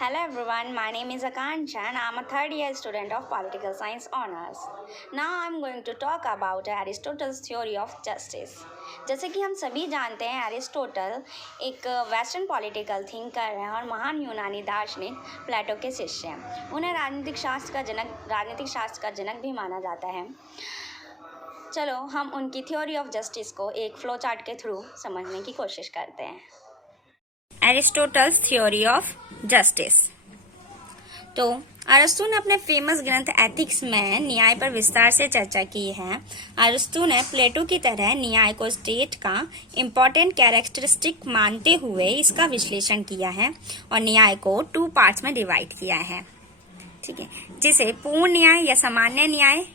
Hello everyone, my name is Akansha and I am a third year student of Political Science Honours. Now I am going to talk about Aristotle's theory of justice. जैसे कि हम सभी जानते हैं Aristotle एक western political thinker हैं और महान यूनानी दार्शनिक प्लेटो के शिष्य हैं। उन्हें राजनीतिक शास्त्र का जनक भी माना जाता है। चलो हम उनकी थ्योरी ऑफ जस्टिस को एक फ्लो चार्ट के थ्रू समझने की कोशिश करते हैं। Aristotle's theory of justice. तो अरस्तु ने अपने फेमस ग्रंथ एथिक्स में न्याय पर विस्तार से चर्चा की है। अरस्तु ने प्लेटो की तरह न्याय को स्टेट का इम्पोर्टेंट कैरेक्टरिस्टिक मानते हुए इसका विश्लेषण किया है और न्याय को 2 पार्ट्स में डिवाइड किया है, ठीक है, जिसे पूर्ण न्याय या सामान्य न्याय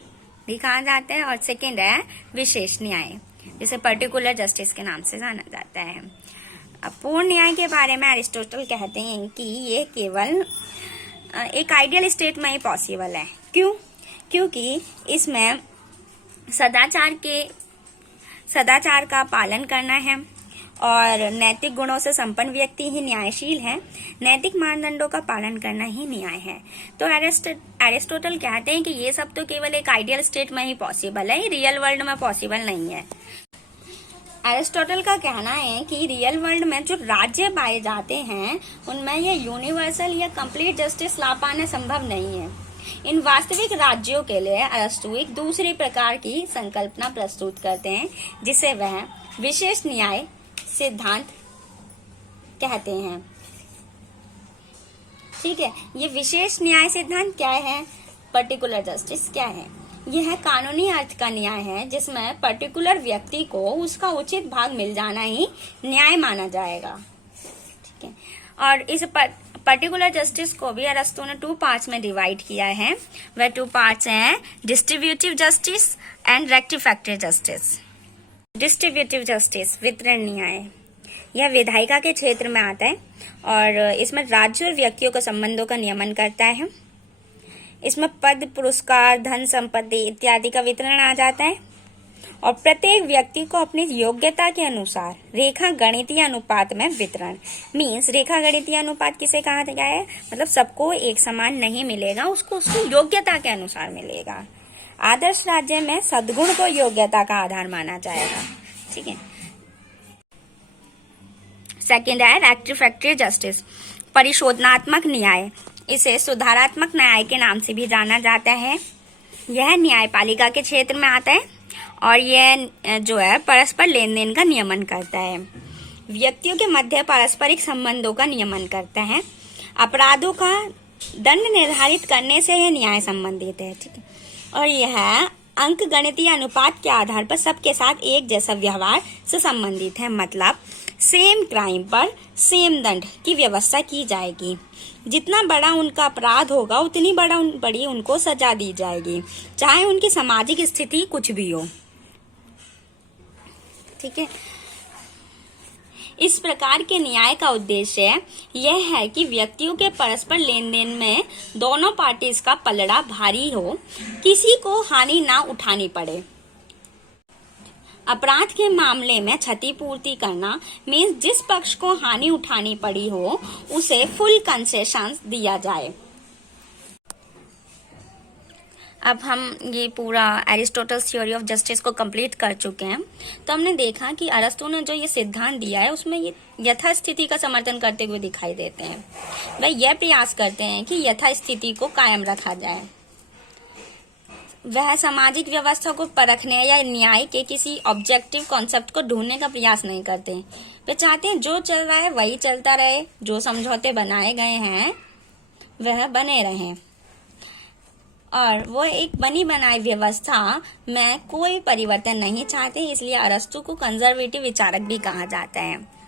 भी कहा जाता है और सेकेंड है विशेष न्याय, जिसे पर्टिकुलर जस्टिस के नाम से जाना जाता है। अब पूर्ण न्याय के बारे में अरिस्टोटल कहते हैं कि ये केवल एक आइडियल स्टेट में ही पॉसिबल है। क्यों? क्योंकि इसमें सदाचार का पालन करना है और नैतिक गुणों से संपन्न व्यक्ति ही न्यायशील है। नैतिक मानदंडों का पालन करना ही न्याय है। तो अरिस्टोटल कहते हैं कि ये सब तो केवल एक आइडियल स्टेट में ही पॉसिबल है, रियल वर्ल्ड में पॉसिबल नहीं है। एरिस्टोटल का कहना है कि रियल वर्ल्ड में जो राज्य पाए जाते हैं उनमें ये यूनिवर्सल या कंप्लीट जस्टिस ला पाना संभव नहीं है। इन वास्तविक राज्यों के लिए अरस्तु एक दूसरी प्रकार की संकल्पना प्रस्तुत करते हैं जिसे वह विशेष न्याय सिद्धांत कहते हैं। ठीक है, ये विशेष न्याय सिद्धांत क्या है? पर्टिकुलर जस्टिस क्या है? यह कानूनी अर्थ का न्याय है जिसमें पर्टिकुलर व्यक्ति को उसका उचित भाग मिल जाना ही न्याय माना जाएगा। ठीक है, और इस पर्टिकुलर जस्टिस को भी अरस्तु ने 2 पार्ट्स में डिवाइड किया है। वह 2 पार्ट्स हैं distributive justice and rectificatory justice. Distributive justice वितरण न्याय, यह विधायिका के क्षेत्र में आता है और इसमें राज्य और व्यक्तियों के संबंधों का नियमन करता है। इसमें पद, पुरस्कार, धन संपत्ति इत्यादि का वितरण आ जाता है और प्रत्येक व्यक्ति को अपनी योग्यता के अनुसार रेखा गणितीय अनुपात में वितरण। मीन्स रेखा गणितीय अनुपात किसे कहा गया है? मतलब सबको एक समान नहीं मिलेगा, उसको उसकी योग्यता के अनुसार मिलेगा। आदर्श राज्य में सद्गुण को योग्यता का आधार माना जाएगा। ठीक है। सेकेंड है रेक्टिफैक्टरी जस्टिस, परिशोधनात्मक न्याय। इसे सुधारात्मक न्याय के नाम से भी जाना जाता है। यह न्यायपालिका के क्षेत्र में आता है और यह जो है परस्पर लेन देन का नियमन करता है। व्यक्तियों के मध्य पारस्परिक संबंधों का नियमन करता है। अपराधों का दंड निर्धारित करने से यह न्याय संबंधित है। ठीक है, और यह अंक गणितीय अनुपात के आधार पर सबके साथ एक जैसा व्यवहार से संबंधित है। मतलब सेम क्राइम पर सेम दंड की व्यवस्था की जाएगी। जितना बड़ा उनका अपराध होगा उतनी बड़ी उनको सजा दी जाएगी, चाहे उनकी सामाजिक स्थिति कुछ भी हो। ठीक है, इस प्रकार के न्याय का उद्देश्य यह है कि व्यक्तियों के परस्पर लेन देन में दोनों पार्टीज का पलड़ा भारी हो, किसी को हानि ना उठानी पड़े। अपराध के मामले में क्षतिपूर्ति करना मीन्स जिस पक्ष को हानि उठानी पड़ी हो उसे फुल कंसेशन दिया जाए। अब हम ये पूरा एरिस्टोटल्स थ्योरी ऑफ जस्टिस को कंप्लीट कर चुके हैं। तो हमने देखा कि अरस्तु ने जो ये सिद्धांत दिया है उसमें ये यथास्थिति का समर्थन करते हुए दिखाई देते हैं। वह यह प्रयास करते हैं कि यथास्थिति को कायम रखा जाए। वह सामाजिक व्यवस्था को परखने या न्याय के किसी ऑब्जेक्टिव कॉन्सेप्ट को ढूंढने का प्रयास नहीं करते। वे चाहते हैं जो चल रहा है वही चलता रहे, जो समझौते बनाए गए हैं वह बने रहें और वो एक बनी बनाई व्यवस्था में कोई परिवर्तन नहीं चाहते। इसलिए अरस्तु को कंजर्वेटिव विचारक भी कहा जाता है।